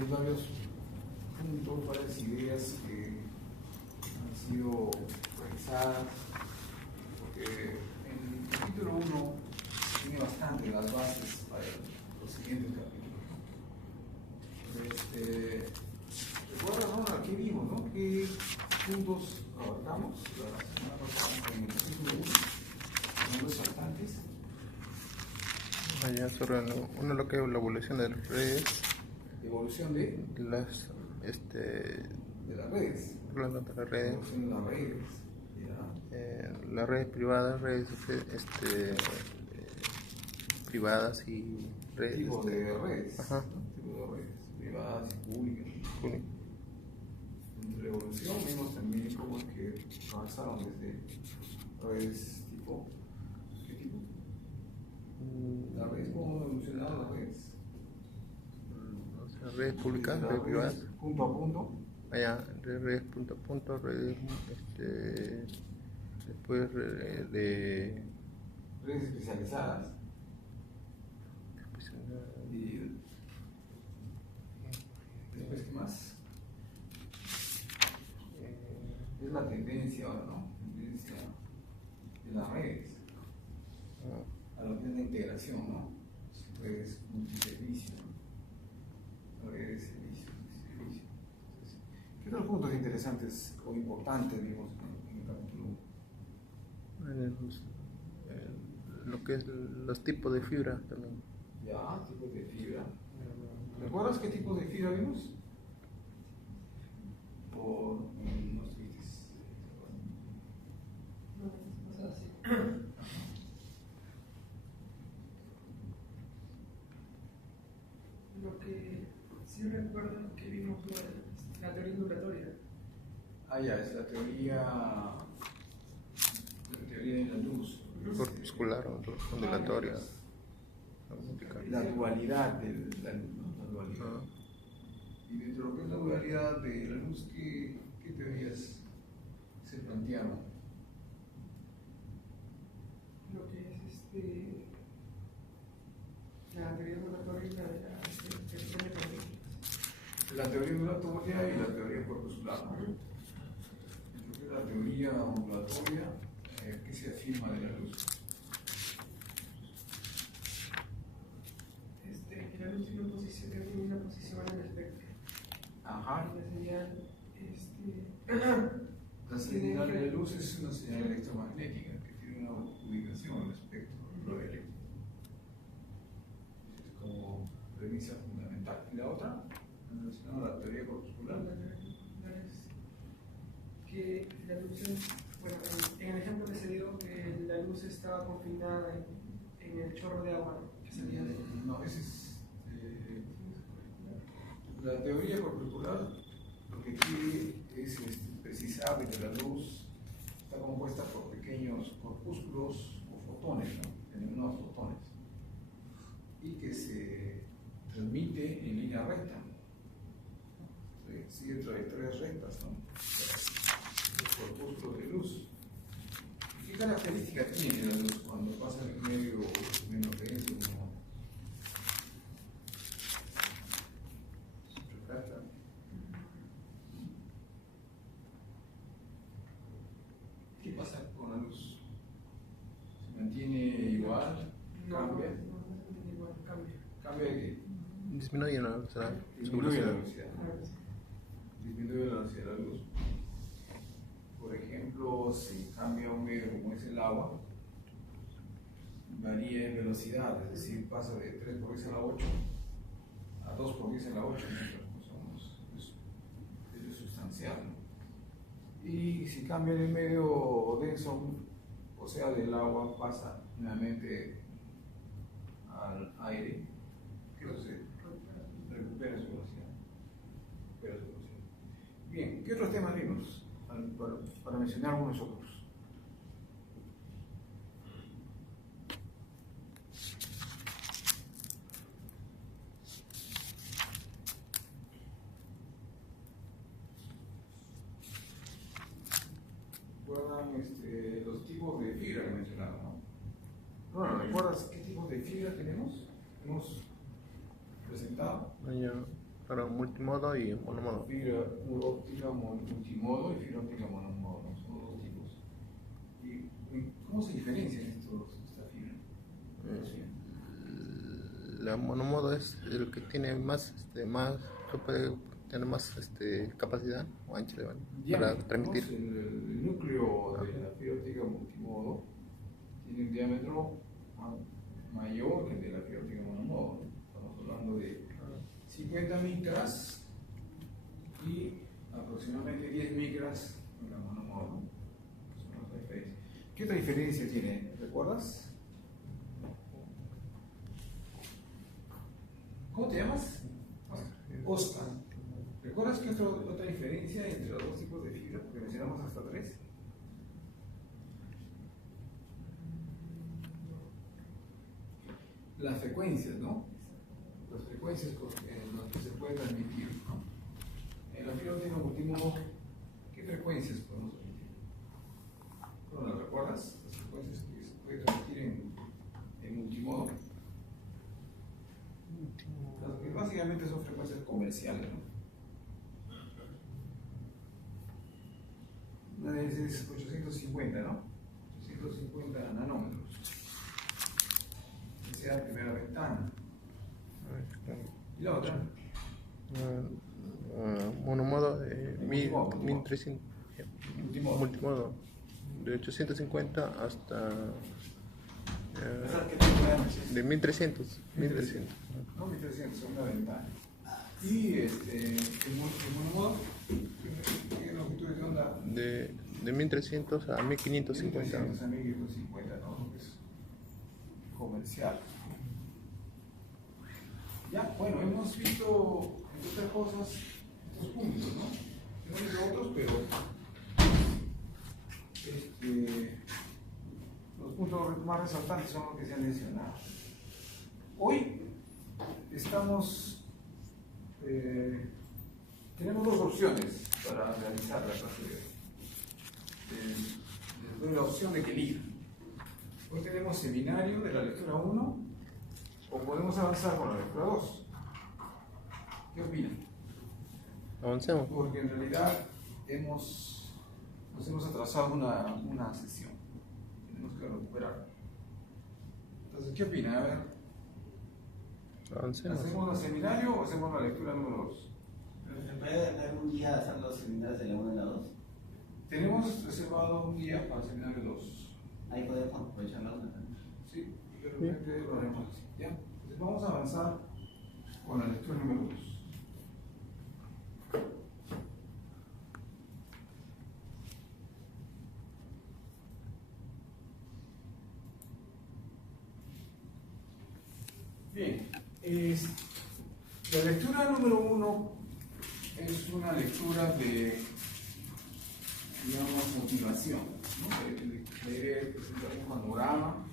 hay varios puntos, varias ideas que han sido realizadas, porque en el capítulo 1 tiene bastante las bases para los siguientes capítulos. ¿Recuerdas, no? ¿Qué vimos, no? ¿Qué puntos abarcamos la semana pasada en el capítulo 1? Los saltantes. Allá sobre lo que es la evolución de las redes. Evolución de las las redes. Hablando de las redes. Evolución de las redes. Las redes privadas, redes privadas y redes. Tipo de redes. Ajá. Tipo de redes. Privadas y públicas. En la evolución vimos también cómo es que avanzaron desde redes tipo. ¿Qué tipo? Las redes, ¿cómo evolucionaron las redes? O sea, redes públicas, redes privadas. Punto a punto. Allá, redes punto a punto, redes después de redes especializadas. Y después, ¿qué más? Es la tendencia ahora, ¿no? Tendencia de las redes a lo que es la integración, ¿no? Redes multiservicio, redes servicio. ¿Qué otros puntos interesantes o importantes vimos en el capítulo 1? Lo que es los tipos de fibra también. Ya, tipos de fibra. ¿Recuerdas qué tipo de fibra vimos? O no estuviste. Lo que sí recuerdo que vimos fue la teoría ondulatoria. Ya, es la teoría de la luz. Corpuscular, ondulatoria. La dualidad de la luz, ¿no? La dualidad. Y dentro de lo que es la dualidad de la luz, ¿qué teorías se plantearon? Lo que es la teoría ondulatoria y la teoría ondulatoria y la teoría corpuscular. La teoría ondulatoria, ¿qué se afirma de la luz? Que la luz tiene una posición en el espectro. Ajá. La señal, la señal de luz es una señal electromagnética que tiene una ubicación en el espectro eléctrico. Es como premisa fundamental. ¿Y la otra? Relacionada a la teoría corpuscular. Que la luz bueno, en el ejemplo que se dio, que la luz estaba confinada en el chorro de agua, ¿no? Que salía de... No, ese es la teoría corpuscular. Lo que quiere es precisar que la luz está compuesta por pequeños corpúsculos o fotones, ¿no? Denominados fotones, y que se transmite en línea recta. Sigue trayectorias rectas, ¿no? Los corpúsculos de luz. ¿Qué característica tiene la luz cuando pasa en el medio menos denso? ¿Qué pasa con la luz? ¿Se mantiene igual? ¿Cambia? ¿Cambia de qué? Disminuye la velocidad. Disminuye la velocidad. Disminuye la velocidad de la luz. Por ejemplo, si cambia un medio como es el agua, varía en velocidad, es decir, pasa de 3 por 10 a la 8 a 2 por 10 a la 8 metros. Es sustancial, ¿no? Y si cambia en el medio denso, o sea, del agua, pasa nuevamente al aire, ¿qué sucede? Recupera su velocidad. Bien, ¿qué otros temas vimos? Para mencionar algunos otros. ¿Recuerdan los tipos de fibra que mencionaba, no? Bueno, ¿recuerdas qué tipos de fibra tenemos? Hemos presentado. Para multimodo y monomodo. Fibra óptica multimodo y fibra óptica monomodo, ¿no? Son dos tipos. ¿Y cómo se diferencian esta fibra? La monomodo es el que tiene más, que puede tener más capacidad o ancho de banda para transmitir. El núcleo de la fibra óptica multimodo tiene un diámetro mayor que el de la fibra óptica monomodo. Estamos hablando de 50 micras y aproximadamente 10 micras en la monomodo. Son las diferencias. ¿Qué otra diferencia tiene? ¿Recuerdas? ¿Cómo te llamas? Oscar. ¿Recuerdas qué otra diferencia entre los dos tipos de fibra? Porque mencionamos hasta 3. Las frecuencias, ¿no? Las frecuencias en las que se puede transmitir, ¿no? En la fibra óptica multimodo, ¿qué frecuencias podemos transmitir? ¿No las recuerdas? Las frecuencias que se puede transmitir en multimodo. Las que básicamente son frecuencias comerciales, ¿no? Una de ellas es 850, ¿no? 850 nanómetros. Esa es la primera ventana. ¿Y la otra? Monomodo de 1300. Multimodo. De 850 hasta. De 1300. 1300. No, 1300 es una ventana. Y el monomodo, ¿qué longitudes de onda? De 1300 a 1550. 1300 a 1550, ¿no? Es comercial. Ya, bueno, hemos visto, entre otras cosas, estos puntos, ¿no? Hemos visto otros, pero los puntos más resaltantes son los que se han mencionado. Hoy tenemos dos opciones para realizar la clase de hoy. Les doy la opción de que elijan. Hoy tenemos seminario de la lectura 1 o podemos avanzar con la lectura 2. ¿Qué opinan? Avancemos. Porque en realidad nos hemos atrasado una sesión. Tenemos que recuperar. Entonces, ¿qué opinan? A ver, Avancemos. ¿hacemos el seminario o hacemos la lectura número 2? ¿Se puede algún día hacer los seminarios de la 1 y la 2? Tenemos reservado un día para el seminario 2. Ahí podemos aprovechar la 1 también. Sí, de repente lo haremos así. ¿Ya? Entonces vamos a avanzar con la lectura número 2. Bien, la lectura número 1 es una lectura de, digamos, motivación, ¿no? La idea es presentar un panorama.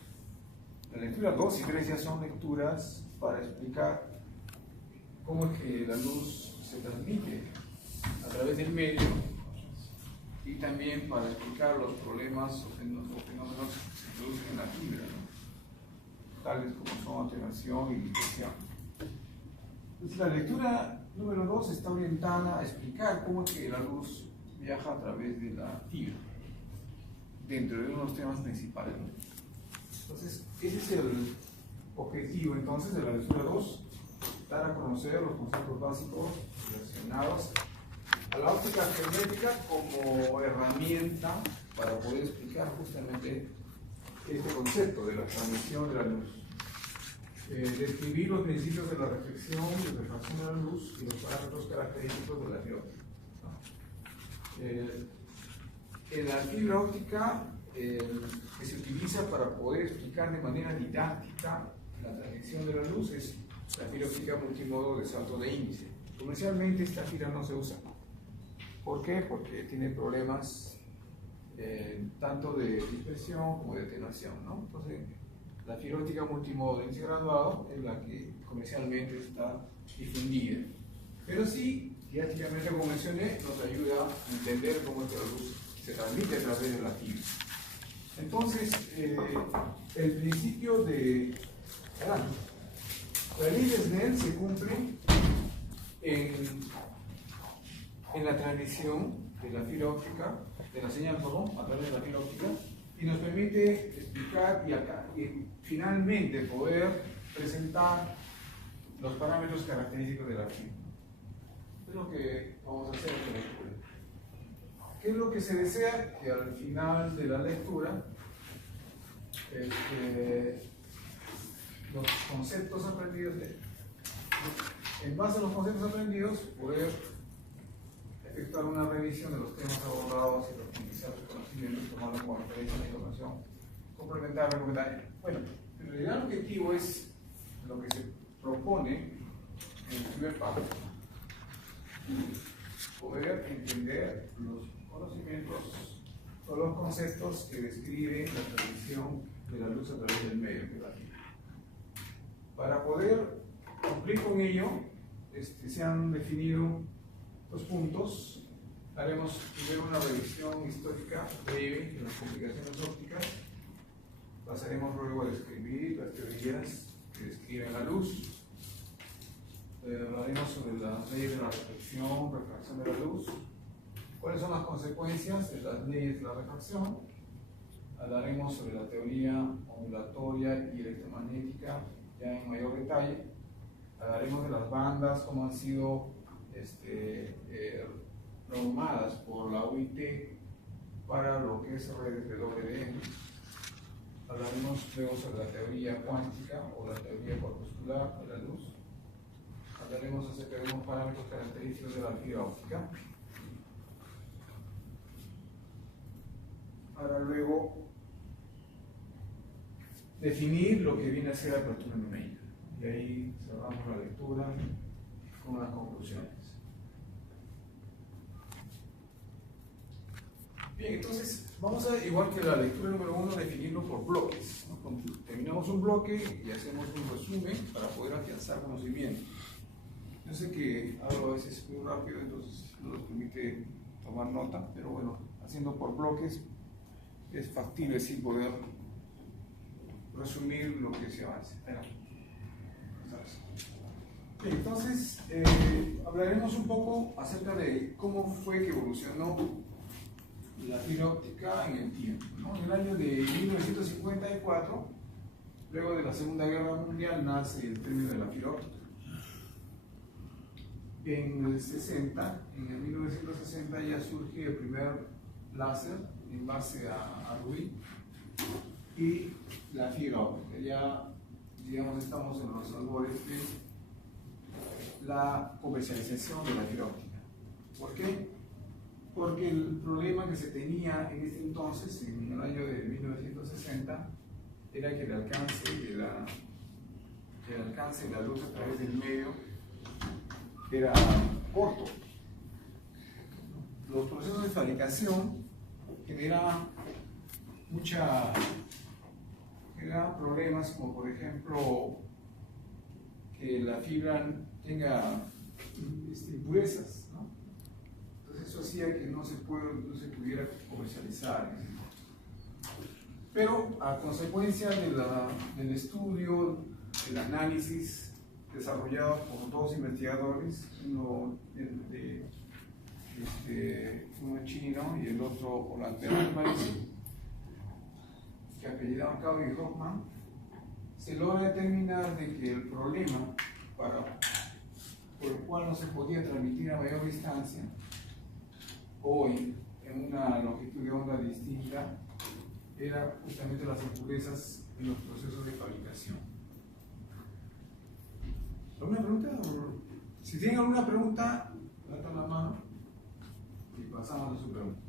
La lectura 2 y 3 ya son lecturas para explicar cómo es que la luz se transmite a través del medio y también para explicar los problemas o fenómenos que se producen en la fibra, ¿no? Tales como son atenuación y dispersión. Entonces, la lectura número 2 está orientada a explicar cómo es que la luz viaja a través de la fibra, dentro de unos temas principales, ¿no? Entonces, ese es el objetivo entonces de la lectura 2, dar a conocer los conceptos básicos relacionados a la óptica geométrica como herramienta para poder explicar justamente este concepto de la transmisión de la luz. Describir los principios de la reflexión y refracción de la luz y los parámetros característicos de la fibra óptica. En la fibra óptica que se utiliza para poder explicar de manera didáctica la transmisión de la luz es la fibra óptica multimodo de salto de índice. Comercialmente esta fibra no se usa. ¿Por qué? Porque tiene problemas tanto de dispersión como de atenuación, ¿no? Entonces, la fibra óptica multimodo de índice graduado es la que comercialmente está difundida. Pero sí, didácticamente, como mencioné, nos ayuda a entender cómo es que la luz se transmite a través de la fibra. Entonces, el principio de la ley de Snell se cumple en la transmisión de la fibra óptica, de la señal, perdón, a través de la fibra óptica, y nos permite explicar y finalmente poder presentar los parámetros característicos de la fibra. Es lo que vamos a hacer en la lectura. ¿Qué es lo que se desea? Que al final de la lectura los conceptos aprendidos, en base a los conceptos aprendidos, poder efectuar una revisión de los temas abordados y profundizar los conocimientos, tomando como referencia la información complementar, recomendar. Bueno, en realidad el objetivo es lo que se propone en el primer párrafo: poder entender los conocimientos o los conceptos que describe la transmisión de la luz a través del medio que la tiene. Para poder cumplir con ello, se han definido dos puntos. Haremos primero una revisión histórica breve de las complicaciones ópticas. Pasaremos luego a describir las teorías que describen la luz. Hablaremos sobre las leyes de la refracción de la luz. ¿Cuáles son las consecuencias de las leyes de la refracción? Hablaremos sobre la teoría ondulatoria y electromagnética ya en mayor detalle. Hablaremos de las bandas, cómo han sido normadas por la UIT para lo que es redes de WDM. Hablaremos luego sobre la teoría cuántica o la teoría corpuscular de la luz. Hablaremos acerca de unos parámetros característicos de la fibra óptica. Para luego definir lo que viene a ser la apertura numérica. Y ahí cerramos la lectura con las conclusiones. Bien, entonces vamos a, igual que la lectura número 1, definirlo por bloques, ¿no? Terminamos un bloque y hacemos un resumen para poder afianzar conocimiento. Yo sé que hablo a veces muy rápido, entonces no nos permite tomar nota, pero bueno, haciendo por bloques es factible sí poder resumir lo que se avance. Bien, entonces hablaremos un poco acerca de cómo fue que evolucionó la fibra óptica en el tiempo, ¿no? En el año de 1954, luego de la Segunda Guerra Mundial, nace el término de la fibra óptica. En el 1960 ya surge el primer láser en base a Rubí y la fibra óptica. Ya, digamos, estamos en los albores de la comercialización de la fibra óptica. ¿Por qué? Porque el problema que se tenía en este entonces, en el año de 1960, era que el alcance de la luz a través del medio era corto. Los procesos de fabricación generan problemas, como por ejemplo que la fibra tenga impurezas, ¿no? Entonces eso hacía que no se pudiera comercializar. Pero a consecuencia del estudio, del análisis desarrollado por dos investigadores, uno chino y el otro holandés, que apellidaban Cao y Hoffman, se logra determinar de que el problema por el cual no se podía transmitir a mayor distancia hoy en una longitud de onda distinta era justamente las impurezas en los procesos de fabricación. ¿Alguna pregunta? Si tienen alguna pregunta, levantan la mano y pasamos a su pregunta.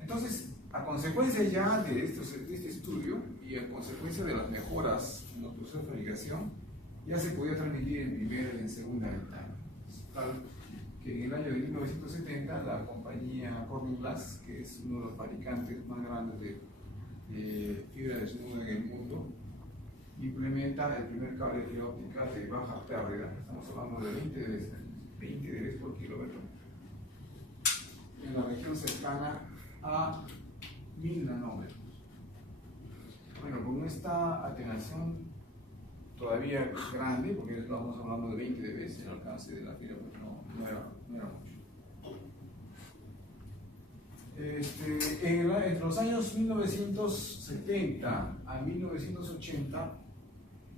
Entonces, a consecuencia ya de este estudio y a consecuencia de las mejoras en los procesos de fabricación, ya se podía transmitir en primera y en segunda ventana. Tal que en el año de 1970 la compañía Corning Glass, que es uno de los fabricantes más grandes de fibra desnuda en el mundo, implementa el primer cable de fibra óptica de baja pérdida. Estamos hablando de 20 dB por kilómetro en la región cercana a 1000 nanómetros. Bueno, con esta atenuación todavía grande, porque estamos hablando de 20 dB, el alcance de la fibra pues no era mucho. Entre los años 1970 a 1980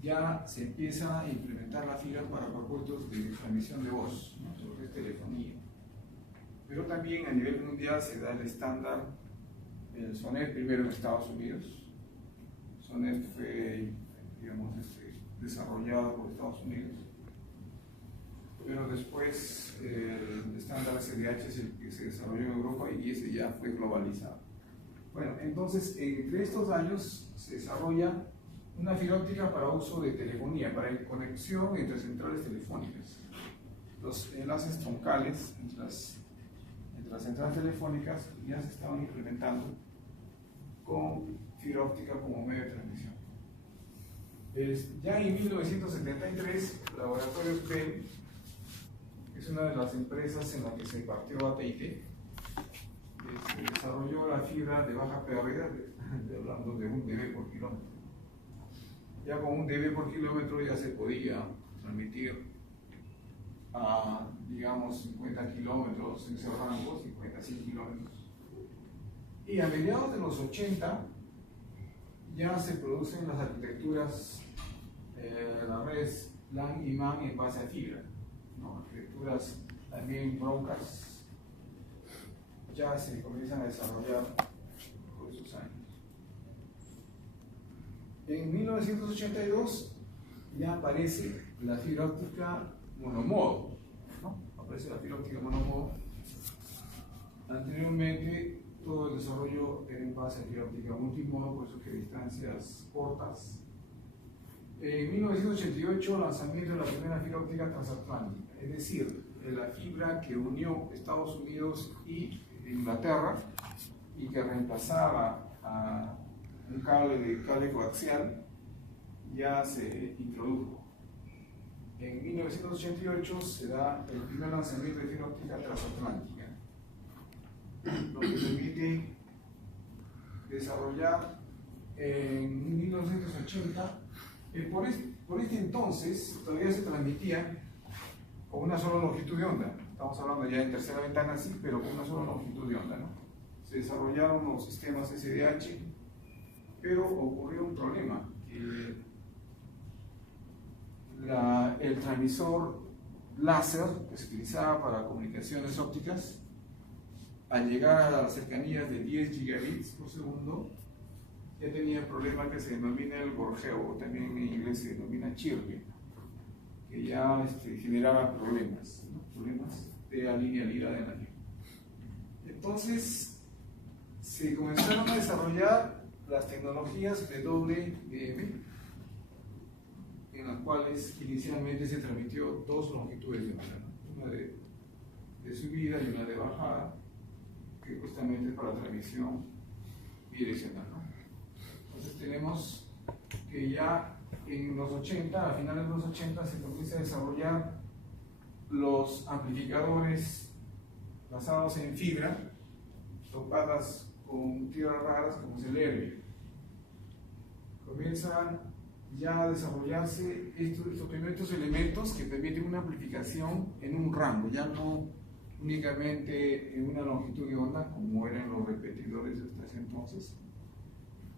ya se empieza a implementar la fibra para propósitos de transmisión de voz, ¿no? Lo que es telefonía. Pero también a nivel mundial se da el estándar, el SONET primero en Estados Unidos. SONET fue, digamos, desarrollado por Estados Unidos, pero después el estándar SDH es el que se desarrolló en Europa y ese ya fue globalizado. Bueno, entonces entre estos años se desarrolla una fibra óptica para uso de telefonía, para conexión entre centrales telefónicas. Los enlaces troncales entre las centrales telefónicas ya se estaban implementando con fibra óptica como medio de transmisión. Ya en 1973, Laboratorios Bell, que es una de las empresas en la que se partió AT&T, desarrolló la fibra de baja pérdida, hablando de 1 dB por kilómetro. Ya con 1 dB por kilómetro ya se podía transmitir a, digamos, 50 kilómetros en ese rango, 51 kilómetros. Y a mediados de los 80 ya se producen las arquitecturas, las redes LAN y MAN en base a fibra, ¿no? Arquitecturas también broadcast ya se comienzan a desarrollar por esos años. En 1982 ya aparece la fibra óptica monomodo, ¿no? Aparece la fibra óptica monomodo. Anteriormente todo el desarrollo era en base a fibra óptica multimodo, por eso que distancias cortas. En 1988 lanzamiento de la primera fibra óptica transatlántica, es decir, la fibra que unió Estados Unidos y Inglaterra y que reemplazaba a un cable coaxial, ya se introdujo. En 1988 se da el primer lanzamiento de fibra óptica transatlántica, lo que permite desarrollar en 1980. Por este entonces todavía se transmitía con una sola longitud de onda. Estamos hablando ya en tercera ventana, sí, pero con una sola longitud de onda, ¿no? Se desarrollaron los sistemas SDH, pero ocurrió un problema. El transmisor láser que se utilizaba para comunicaciones ópticas, al llegar a las cercanías de 10 gigabits por segundo, ya tenía el problema que se denomina el gorjeo, o también en inglés se denomina chirping, que ya generaba problemas, ¿no? Problemas de la linealidad de la línea. Entonces, se comenzaron a desarrollar las tecnologías de WDM, en las cuales inicialmente se transmitió dos longitudes de onda, ¿no? Una de subida y una de bajada, que justamente es para transmisión bidireccional, ¿no? Entonces tenemos que ya en los 80, a finales de los 80, se comienza a desarrollar los amplificadores basados en fibra, topadas con tierras raras como es el helio. Comienzan ya a desarrollarse estos elementos que permiten una amplificación en un rango, ya no únicamente en una longitud de onda como eran los repetidores hasta ese entonces,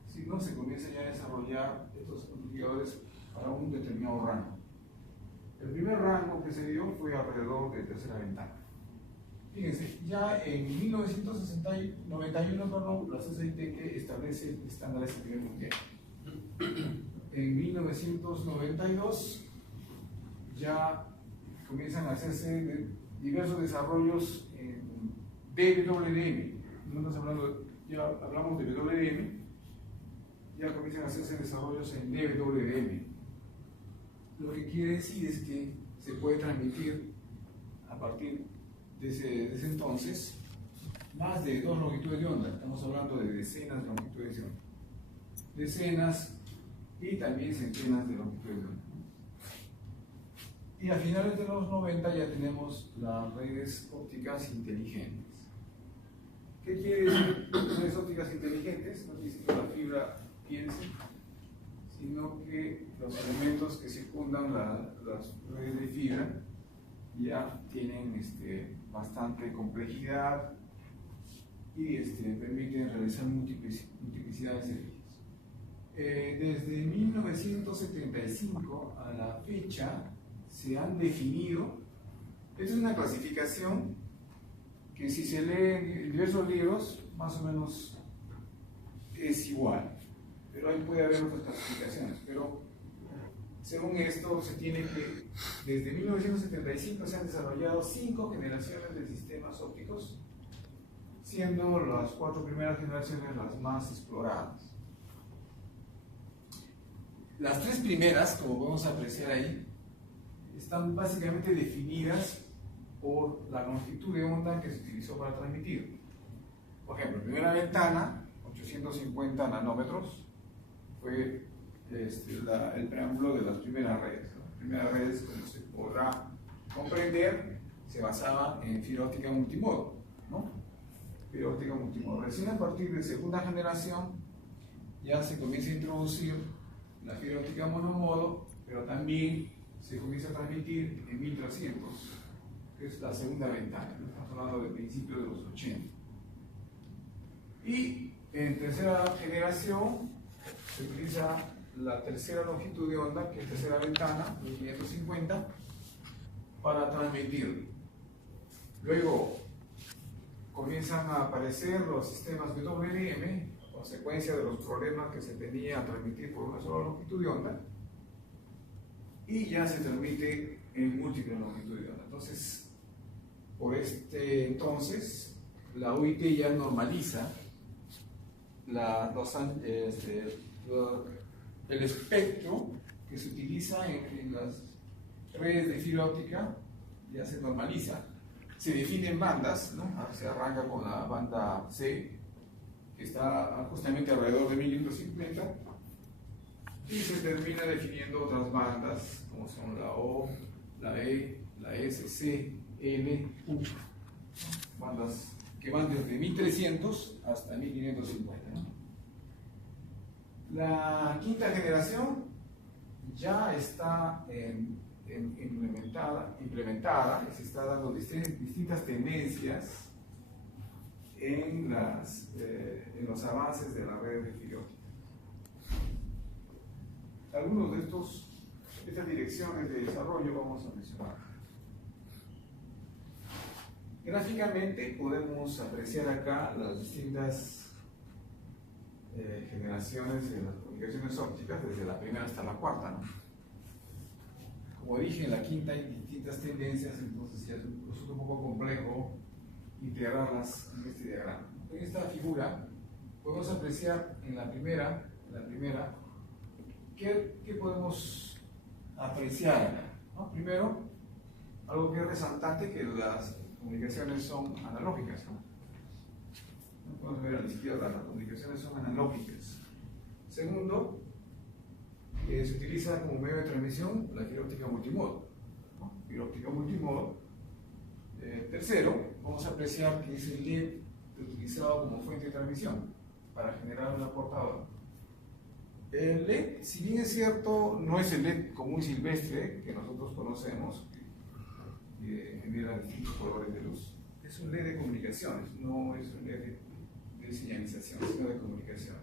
sino se comienza ya a desarrollar estos amplificadores para un determinado rango. El primer rango que se dio fue alrededor de tercera ventana. Fíjense, ya en 1991, la CCIT establece el estándar a nivel mundial. En 1992 ya comienzan a hacerse diversos desarrollos en DWDM. Ya hablamos de WDM, ya comienzan a hacerse desarrollos en DWDM. Lo que quiere decir es que se puede transmitir a partir de ese entonces más de dos longitudes de onda. Estamos hablando de decenas de longitudes de onda. Decenas y también centenas de longitudes de onda. Y a finales de los 90 ya tenemos las redes ópticas inteligentes. ¿Qué quiere decir redes ópticas inteligentes? No quiere decir que la fibra piense, sino que los elementos que circundan las redes de fibra ya tienen bastante complejidad y permiten realizar multiplicidades de líneas. Desde 1975 a la fecha se han definido, esta es una clasificación que si se lee en diversos libros más o menos es igual, pero ahí puede haber otras clasificaciones, pero según esto se tiene que desde 1975 se han desarrollado 5 generaciones de sistemas ópticos, siendo las 4 primeras generaciones las más exploradas. Las 3 primeras, como podemos apreciar ahí, están básicamente definidas por la longitud de onda que se utilizó para transmitir. Por ejemplo, la primera ventana, 850 nanómetros, fue el preámbulo de las primeras redes. Las primeras redes, como se podrá comprender, se basaban en fibra óptica multimodo, ¿no? Fibra óptica multimodo. Recién a partir de segunda generación ya se comienza a introducir la fibra óptica monomodo, pero también se comienza a transmitir en 1300, que es la segunda ventana. Estamos hablando del principio de los 80. Y en tercera generación se utiliza la tercera longitud de onda, que es tercera ventana, 1550, para transmitir. Luego comienzan a aparecer los sistemas WDM, consecuencia de los problemas que se tenía a transmitir por una sola longitud de onda, y ya se transmite en múltiples longitudes de onda. Entonces, por entonces, la UIT ya normaliza el espectro que se utiliza en las redes de fibra óptica, ya se normaliza. Se definen bandas, ¿no? Se arranca con la banda C, que está justamente alrededor de 1550, y se termina definiendo otras bandas, como son la O, la E, la S, C, L, U, ¿no? Bandas que van desde 1300 hasta 1550, ¿no? La quinta generación ya está implementada, y se está dando distintas tendencias en los avances de la red de fibra óptica. Algunos de estas direcciones de desarrollo vamos a mencionar. Gráficamente podemos apreciar acá las distintas generaciones de las comunicaciones ópticas, desde la primera hasta la cuarta, ¿no? Como dije, en la quinta hay distintas tendencias, entonces ya resulta un poco complejo integrarlas en este diagrama. En esta figura podemos apreciar en la primera, ¿qué podemos apreciar, ¿no? Primero, algo que es resaltante, que las comunicaciones son analógicas, ¿no? Podemos ver a la izquierda, las comunicaciones son analógicas. Segundo, se utiliza como medio de transmisión la fibra óptica multimodo, ¿no? Fibra óptica multimodo. Tercero, vamos a apreciar que es el LED utilizado como fuente de transmisión para generar una portadora. El LED, si bien es cierto, no es el LED común silvestre que nosotros conocemos, que genera distintos colores de luz. Es un LED de comunicaciones, no es un LED de señalización, sino de comunicaciones.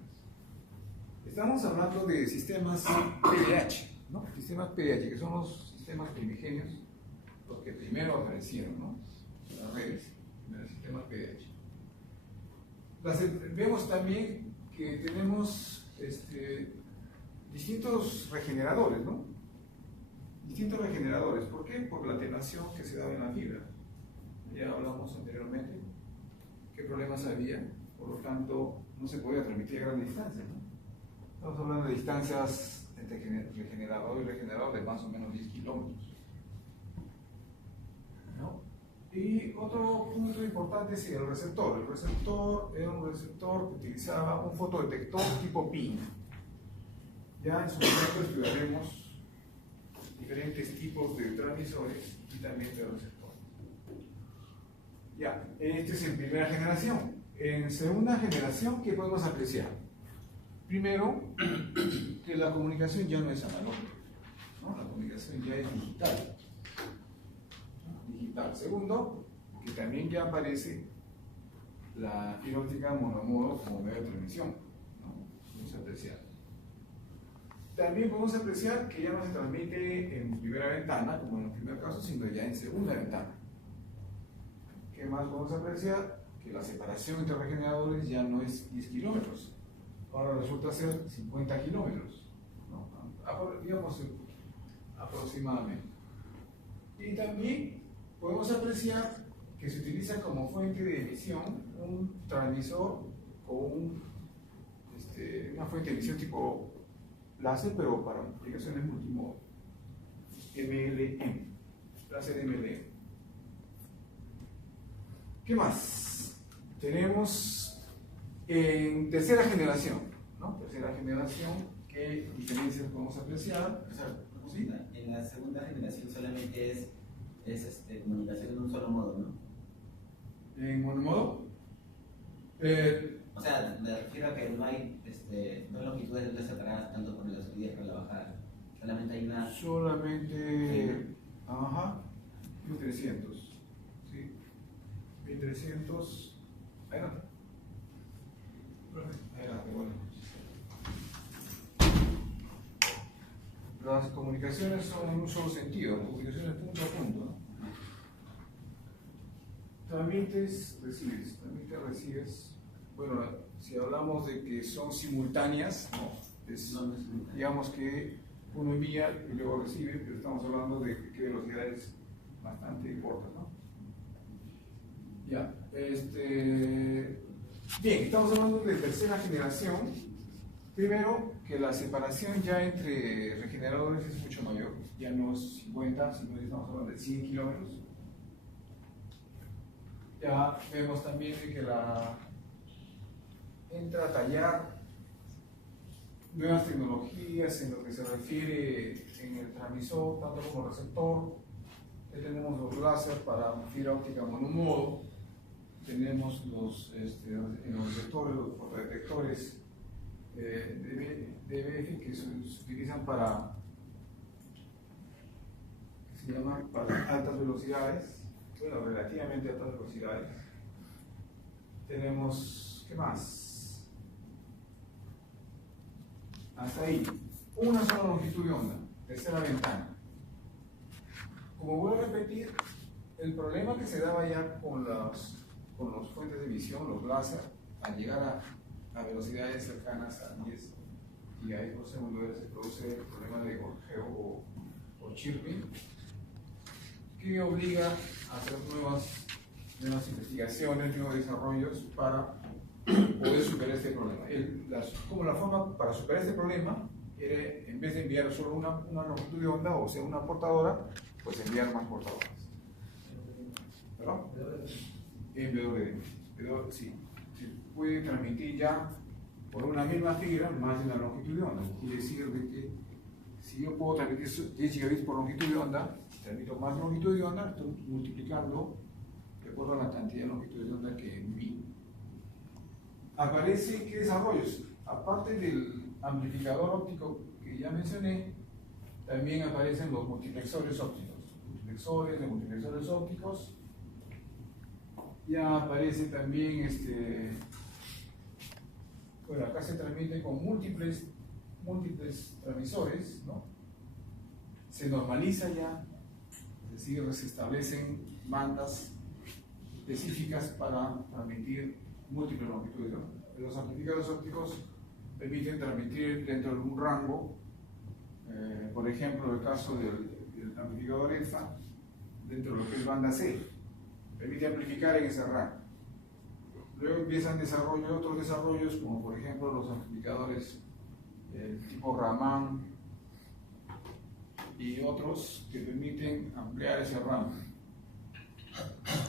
Estamos hablando de sistemas PDH, ¿no? Sistemas PDH, que son los sistemas primigenios, los que primero aparecieron, ¿no? Las redes, los sistemas PDH. Vemos también que tenemos distintos regeneradores, ¿no? Distintos regeneradores. ¿Por qué? Por la atenuación que se da en la fibra. Ya hablamos anteriormente qué problemas había, por lo tanto no se podía transmitir a gran distancia, ¿no? Estamos hablando de distancias entre regenerador y regenerador de más o menos 10 kilómetros, ¿no? Y otro punto importante es el receptor. El receptor era un receptor que utilizaba un fotodetector tipo PIN. Ya en su momento estudiaremos diferentes tipos de transmisores y también de receptores. Ya, este es en primera generación. En segunda generación, ¿qué podemos apreciar? Primero, que la comunicación ya no es analógica, ¿no? La comunicación ya es digital. Digital. Segundo, que también ya aparece la fibra óptica monomodo como medio de transmisión, ¿no? Podemos apreciar. También podemos apreciar que ya no se transmite en primera ventana, como en el primer caso, sino ya en segunda ventana. ¿Qué más podemos apreciar? Que la separación entre regeneradores ya no es 10 kilómetros, ahora resulta ser 50 kilómetros, ¿no? Digamos aproximadamente. Y también podemos apreciar que se utiliza como fuente de emisión un transmisor o una fuente de emisión tipo láser, pero para aplicaciones multimodo, MLM, láser MLM. ¿Qué más? Tenemos en tercera generación, ¿no? Tercera generación, ¿qué diferencias podemos apreciar? O sea, ¿sí? En la segunda generación solamente es comunicación en un solo modo, ¿no? ¿En monomodo? O sea, me refiero a que no hay longitudes de onda separadas tanto por la subida como la bajada. Solamente hay una. Solamente. Ajá. 1300. Sí. 1300. Adelante. Adelante, bueno. Las comunicaciones son en un solo sentido, comunicaciones punto a punto, ¿no? Transmites, recibes. Bueno, si hablamos de que son simultáneas, no, digamos que uno envía y luego recibe, pero estamos hablando de qué velocidades bastante cortas, ¿no? Ya, bien, estamos hablando de tercera generación. Primero, que la separación ya entre regeneradores es mucho mayor, ya no es 50, sino que estamos hablando de 100 kilómetros. Ya vemos también que entra a tallar nuevas tecnologías en lo que se refiere en el transmisor, tanto como receptor. Ya tenemos los láser para fibra óptica monomodo, tenemos en los receptores, los fotodetectores DBF que se utilizan para altas velocidades, bueno, relativamente altas velocidades. Tenemos, ¿qué más? Hasta ahí, una sola longitud de onda, tercera ventana. Como vuelvo a repetir, el problema que se daba ya con las fuentes de emisión, los láser, al llegar a velocidades cercanas a 10 GHz por segundo, se produce el problema de gorjeo o chirping, que obliga a hacer nuevas investigaciones, nuevos desarrollos para poder superar este problema. Como la forma para superar este problema era, en vez de enviar solo una longitud de onda, o sea, una portadora, pues enviar más portadoras. ¿Perdón? En BWD. Pero sí, se puede transmitir ya por una misma fibra más de una longitud de onda. Quiere decir de que si yo puedo transmitir 10 gigabits por longitud de onda, transmito más longitud de onda, estoy multiplicando de acuerdo a la cantidad de longitud de onda que envío. Aparece, ¿qué desarrollos? Aparte del amplificador óptico que ya mencioné, también aparecen los multiplexores ópticos. Multiplexores ópticos. Ya aparece también, bueno, acá se transmite con múltiples transmisores, ¿no? Se normaliza ya, es decir, se establecen bandas específicas para transmitir múltiples longitudes de onda. Los amplificadores ópticos permiten transmitir dentro de un rango, por ejemplo, el caso del amplificador EFA, dentro de lo que es banda C, permite amplificar en ese rango. Luego empiezan otros desarrollos, como por ejemplo los amplificadores tipo Raman y otros que permiten ampliar ese rango.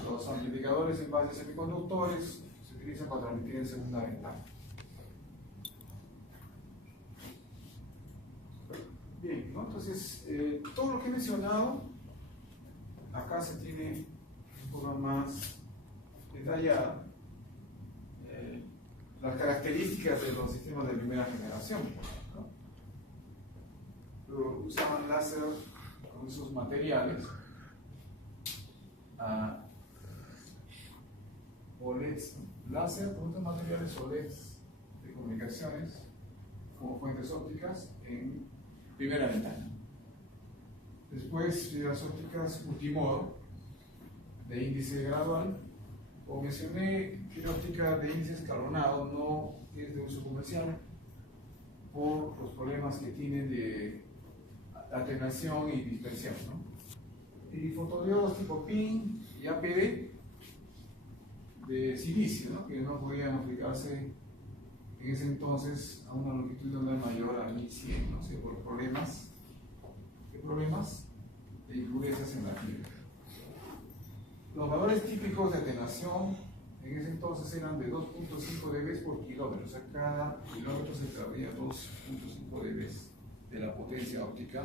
Los amplificadores en base a semiconductores se utilizan para transmitir en segunda ventana. Bien, ¿no? Entonces, todo lo que he mencionado, acá se tiene un poco más detallado las características de los sistemas de primera generación, ¿no? usaban láser con esos materiales, OLEDs, láser con estos materiales OLEDs de comunicaciones como fuentes ópticas en primera ventana. Después fibras ópticas multimodo de índice gradual. Como mencioné, fibra óptica de índice escalonado no es de uso comercial por los problemas que tienen de atenuación y dispersión, ¿no? Y fotodiodos tipo PIN y APD de silicio, ¿no? Que no podían aplicarse en ese entonces a una longitud de onda mayor a 1100, no sé, por problemas de impurezas en la fibra. Los valores típicos de atenuación en ese entonces eran de 2.5 dB por kilómetro, o sea, cada kilómetro se perdía 2.5 dB de la potencia óptica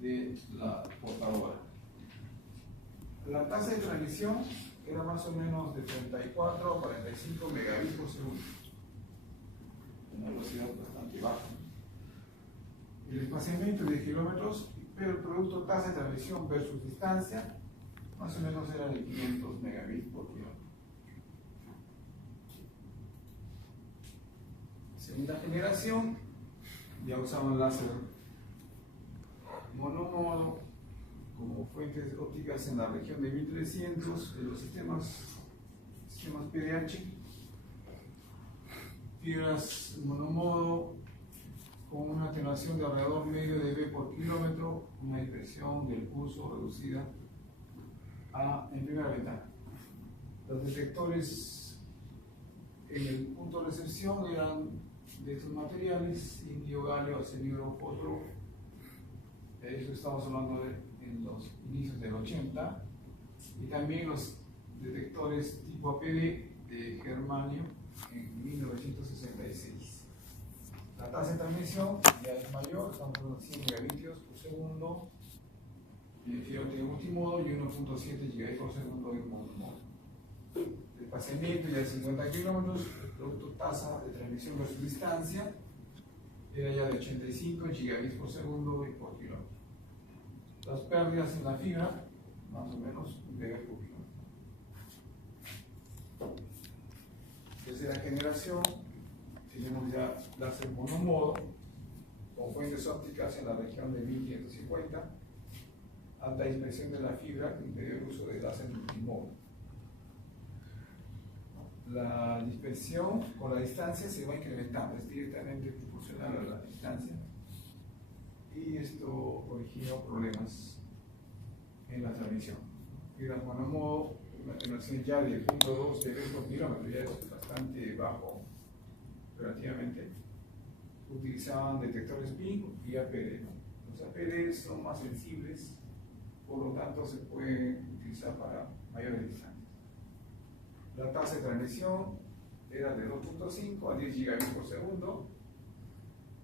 de la portadora. La tasa de transmisión era más o menos de 34 a 45 megabits por segundo, una velocidad bastante baja. El espaciamiento de kilómetros, pero el producto tasa de transmisión versus distancia, más o menos era de 500 megabits por kilómetro. Segunda generación, ya usaban láser monomodo como fuentes ópticas en la región de 1300 de los sistemas PDH, fibras monomodo con una atenuación de alrededor medio dB por kilómetro, una dispersión del pulso reducida en primera ventana. Los detectores en el punto de recepción eran de estos materiales, indio, galio, arsenio, fósforo. De eso estamos hablando en los inicios del 80. Y también los detectores tipo APD de germanio en 1966. La tasa de transmisión ya es mayor, estamos hablando de 100 megabitios por segundo, y de multimodo, y 1.7 gigabits por segundo de monomodo. El espaciamiento ya de 50 kilómetros, el producto tasa de transmisión versus distancia era ya de 85 gigabits por segundo y por kilómetro. Las pérdidas en la fibra, más o menos 1 megabit por kilómetro. Tercera generación, tenemos ya láser monomodo con fuentes ópticas en la región de 1550, alta dispersión de la fibra que impidió el uso de láser multimodo. La dispersión con la distancia se va incrementando, es directamente proporcional a la distancia, y esto originó problemas en la transmisión. Fibras monomodo, una atenuación ya de 0.2 dB por kilómetro, ya es bastante bajo relativamente. Utilizaban detectores PIN y APD. Los APD son más sensibles, por lo tanto se pueden utilizar para mayores distancias. La tasa de transmisión era de 2.5 a 10 gigabits por segundo,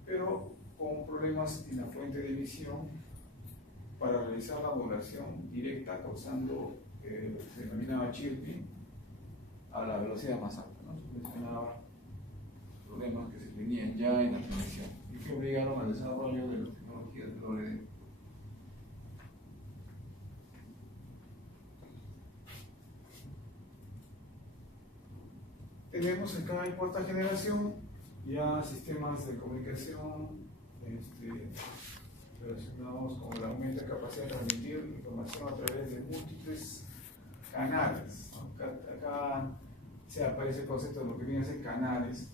pero con problemas en la fuente de emisión para realizar la modulación directa, causando lo que se denominaba chirping a la velocidad más alta, ¿no? Se mencionaba problemas que se tenían ya en la transmisión y que obligaron al desarrollo de las tecnologías de OLED. Tenemos acá en cuarta generación ya sistemas de comunicación relacionados con el aumento de capacidad de transmitir información a través de múltiples canales, ¿no? Acá se aparece el concepto de lo que viene a ser canales.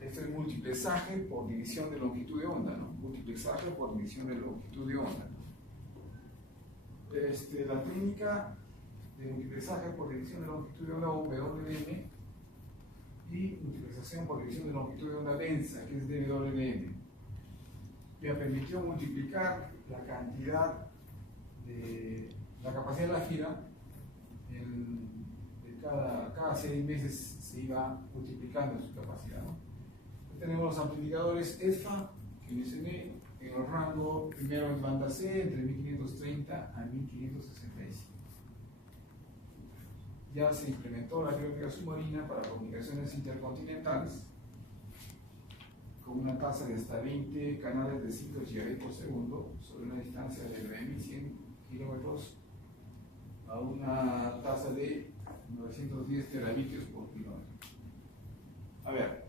Esto es multiplesaje por división de longitud de onda, ¿no? Multiplesaje por división de longitud de onda, ¿no? La técnica de multiplesaje por división de longitud de onda, WLM, y multiplicación por división de longitud de onda densa, que es DWDM, que permitió multiplicar la cantidad de la capacidad de la fibra cada 6 meses se iba multiplicando su capacidad, ¿no? Tenemos los amplificadores EFA que mencioné en el rango primero en banda C entre 1530 a 1565. Ya se implementó la fibra óptica submarina para comunicaciones intercontinentales con una tasa de hasta 20 canales de 5 GB por segundo sobre una distancia de 9.100 kilómetros a una tasa de 910 terabitios por kilómetro. A ver,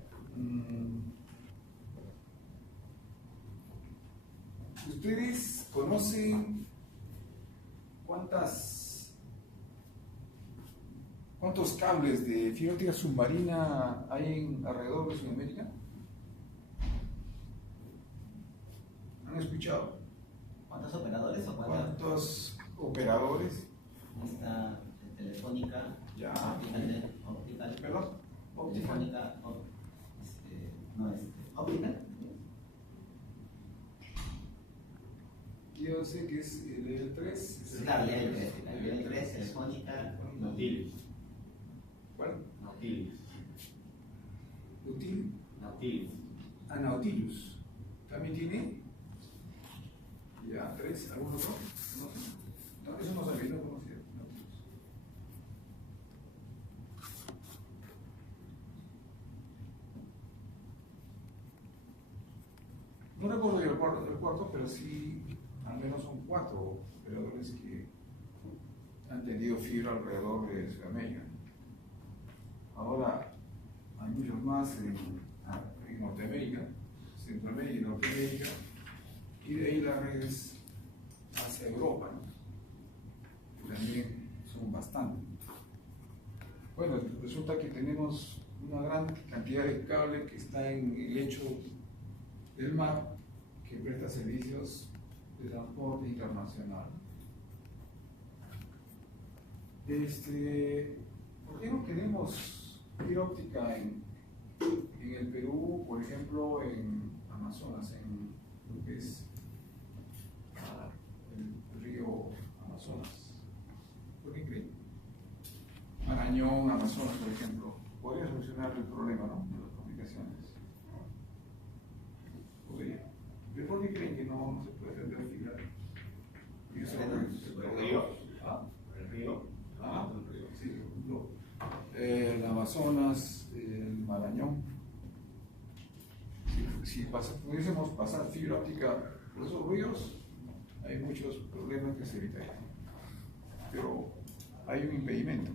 ¿ustedes conocen cuántos cables de fibra óptica submarina hay alrededor de Sudamérica? ¿Han escuchado? ¿Cuántos operadores o cuántos? ¿Cuántos operadores? Está Telefónica, Ya. Optical, ¿Perdón? Óptica. Telefónica, Optical. Yo sé que es el 3. Claro, el 3, Telefónica, Nautilus. ¿Cuál? Nautilus. Util. Nautilus. Nautilus. ¿También tiene? Ya, 3. ¿Algún otro? No sé. No, eso no sabía, no conocía. Nautilus. No recuerdo yo el cuarto, pero sí, al menos son 4 operadores que han tendido fibra alrededor de Sudamérica. Ahora, hay muchos más en Norteamérica, Centroamérica y Norteamérica, y de ahí las redes hacia Europa, ¿no? Que también son bastantes. Bueno, resulta que tenemos una gran cantidad de cable que está en el lecho del mar que presta servicios de transporte internacional. ¿Por qué no tenemos fibra óptica en el Perú, por ejemplo, en Amazonas, en lo que es el río Amazonas? ¿Por qué creen? Marañón, Amazonas, por ejemplo, podría solucionar el problema, ¿no?, de las comunicaciones. Podría. ¿Pero por qué creen que no se puede tender fibra? Y eso El río. ¿Ah? El río. Sí, por ejemplo, el Amazonas, el Marañón. Si pudiésemos pasar fibra óptica por esos ríos, hay muchos problemas que se evitarían. Pero hay un impedimento.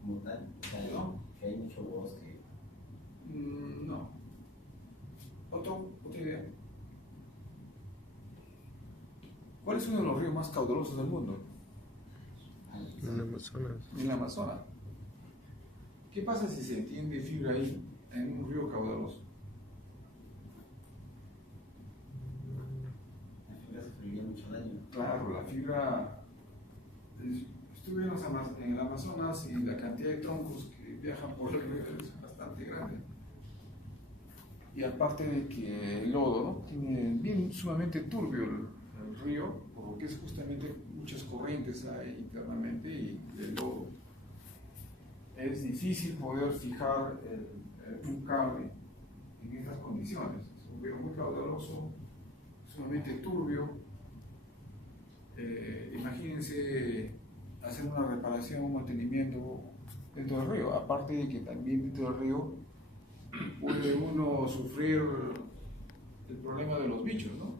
Como tal, que hay mucho bosque. No. Otra idea. ¿Cuál es uno de los ríos más caudalosos del mundo? En el Amazonas. En el Amazonas. ¿Qué pasa si se tiende fibra ahí, en un río caudaloso? La fibra sufriría mucho daño. Claro, la fibra. Estuve en el Amazonas y la cantidad de troncos que viajan por el río es bastante grande. Y aparte de que el lodo, ¿no?, tiene bien sumamente turbio el río, por lo que es justamente muchas corrientes hay internamente y el lodo. Es difícil poder fijar un cable en estas condiciones. Es un río muy caudaloso, sumamente turbio. Imagínense hacer una reparación, un mantenimiento dentro del río. Aparte de que también dentro del río puede uno sufrir el problema de los bichos, ¿no?,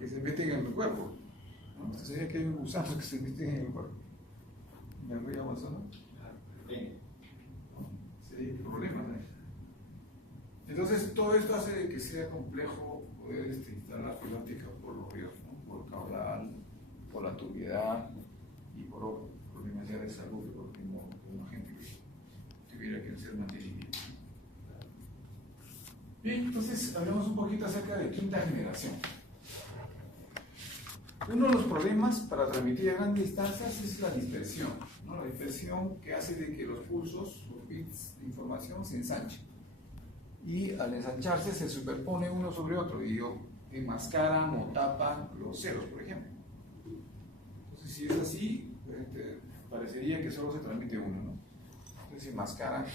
que se meten en el cuerpo. ¿No? ¿Usted sabía que hay gusanos que se meten en el cuerpo? En el río Amazonas. Sí, hay problemas ahí. Entonces, todo esto hace de que sea complejo poder instalar fibra óptica por los ríos, ¿no?, por el caudal, por la turbiedad y por problemas ya de salud, porque no una gente que tuviera que hacer mantenimiento. Bien, entonces hablemos un poquito acerca de quinta generación. Uno de los problemas para transmitir a grandes distancias es la dispersión, ¿no? La dispersión que hace de que los pulsos, los bits de información se ensanchen. Y al ensancharse se superpone uno sobre otro y enmascaran o tapan los ceros, por ejemplo. Entonces, si es así, parecería que solo se transmite uno, ¿no? Entonces se enmascaran,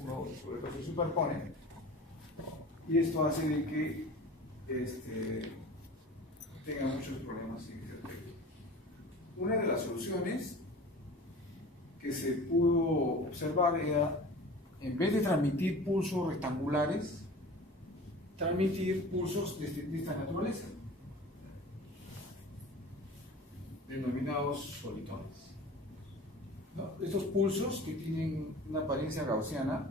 uno sobre otro se superpone. Y esto hace de que tenga muchos problemas en ese aspecto. Una de las soluciones que se pudo observar era, en vez de transmitir pulsos rectangulares, transmitir pulsos de esta naturaleza, denominados solitones. ¿No? Estos pulsos que tienen una apariencia gaussiana,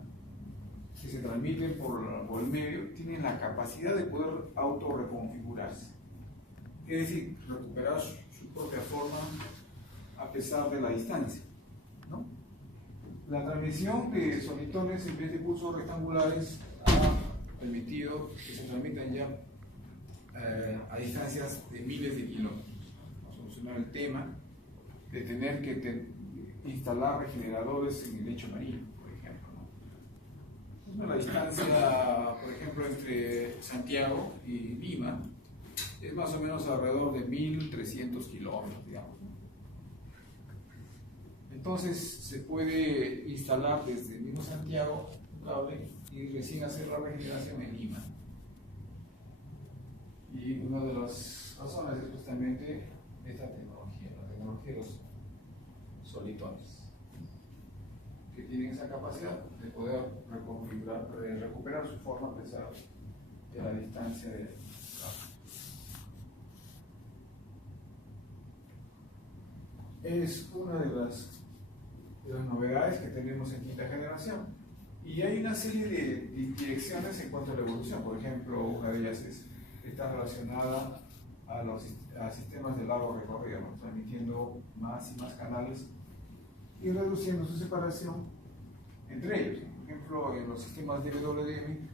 que se transmiten por el medio, tienen la capacidad de poder autorreconfigurarse, es decir, recuperar su propia forma a pesar de la distancia, ¿no? La transmisión de solitones en vez de pulsos rectangulares ha permitido que se transmitan ya a distancias de miles de kilómetros. A solucionar el tema de tener que instalar regeneradores en el lecho marino, por ejemplo, ¿no? La distancia, por ejemplo, entre Santiago y Lima es más o menos alrededor de 1.300 kilómetros, digamos, ¿no? Entonces se puede instalar desde el mismo Santiago un cable y recién hacer la regeneración en Lima. Y una de las razones es justamente esta tecnología, la tecnología de los solitones, que tienen esa capacidad de poder reconfigurar, de recuperar su forma a pesar de la distancia del cable. Es una de las novedades que tenemos en quinta generación. Y hay una serie de direcciones en cuanto a la evolución. Por ejemplo, una de ellas está relacionada a sistemas de largo recorrido, ¿no? Transmitiendo más y más canales y reduciendo su separación entre ellos, ¿no? Por ejemplo, en los sistemas DWDM,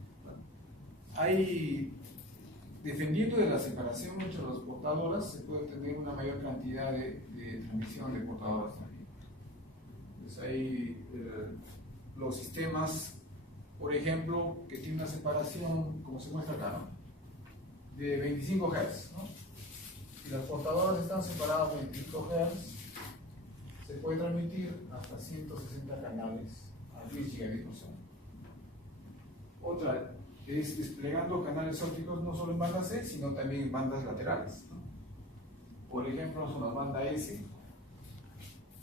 dependiendo de la separación entre las portadoras, se puede tener una mayor cantidad de transmisión de portadoras también. Entonces hay los sistemas, por ejemplo, que tienen una separación, como se muestra acá, ¿no? De 25 Hz, ¿no? Si las portadoras están separadas de 25 Hz, se puede transmitir hasta 160 canales a 10 gigabits por segundo. Otra es desplegando canales ópticos no solo en banda C, sino también en bandas laterales, ¿no? Por ejemplo, son la banda S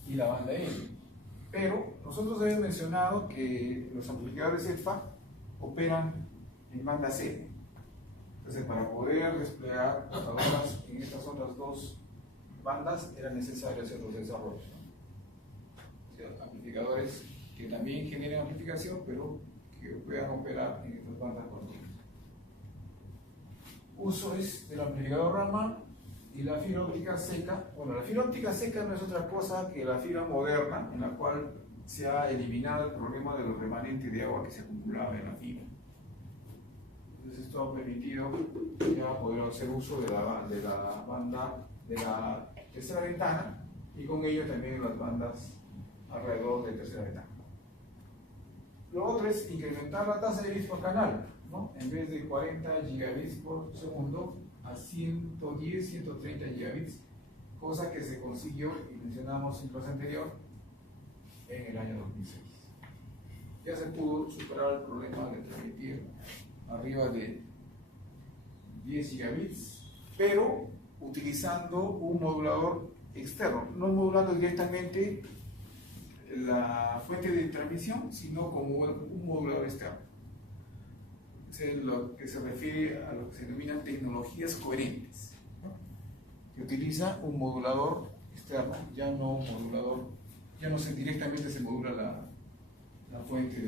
y la banda M. Pero nosotros habíamos mencionado que los amplificadores EDFA operan en banda C. Entonces, para poder desplegar portadoras en estas otras dos bandas, era necesario hacer los desarrollos, ¿no? O sea, amplificadores que también generen amplificación, pero que puedan operar en estas bandas continuas. Uso es del amplificador Raman y la fibra óptica seca. Bueno, la fibra óptica seca no es otra cosa que la fibra moderna, en la cual se ha eliminado el problema de los remanentes de agua que se acumulaba en la fibra. Entonces esto ha permitido ya poder hacer uso de la banda de la tercera ventana y con ello también las bandas alrededor de tercera ventana. Lo otro es incrementar la tasa de bits por canal, ¿no? En vez de 40 gigabits por segundo a 110, 130 gigabits, cosa que se consiguió, y mencionamos en clase anterior, en el año 2006. Ya se pudo superar el problema de transmitir arriba de 10 gigabits, pero utilizando un modulador externo, no modulando directamente la fuente de transmisión, sino como un modulador externo. Es lo que se refiere a lo que se denominan tecnologías coherentes, ¿no? Que utiliza un modulador externo, ya no directamente se modula la fuente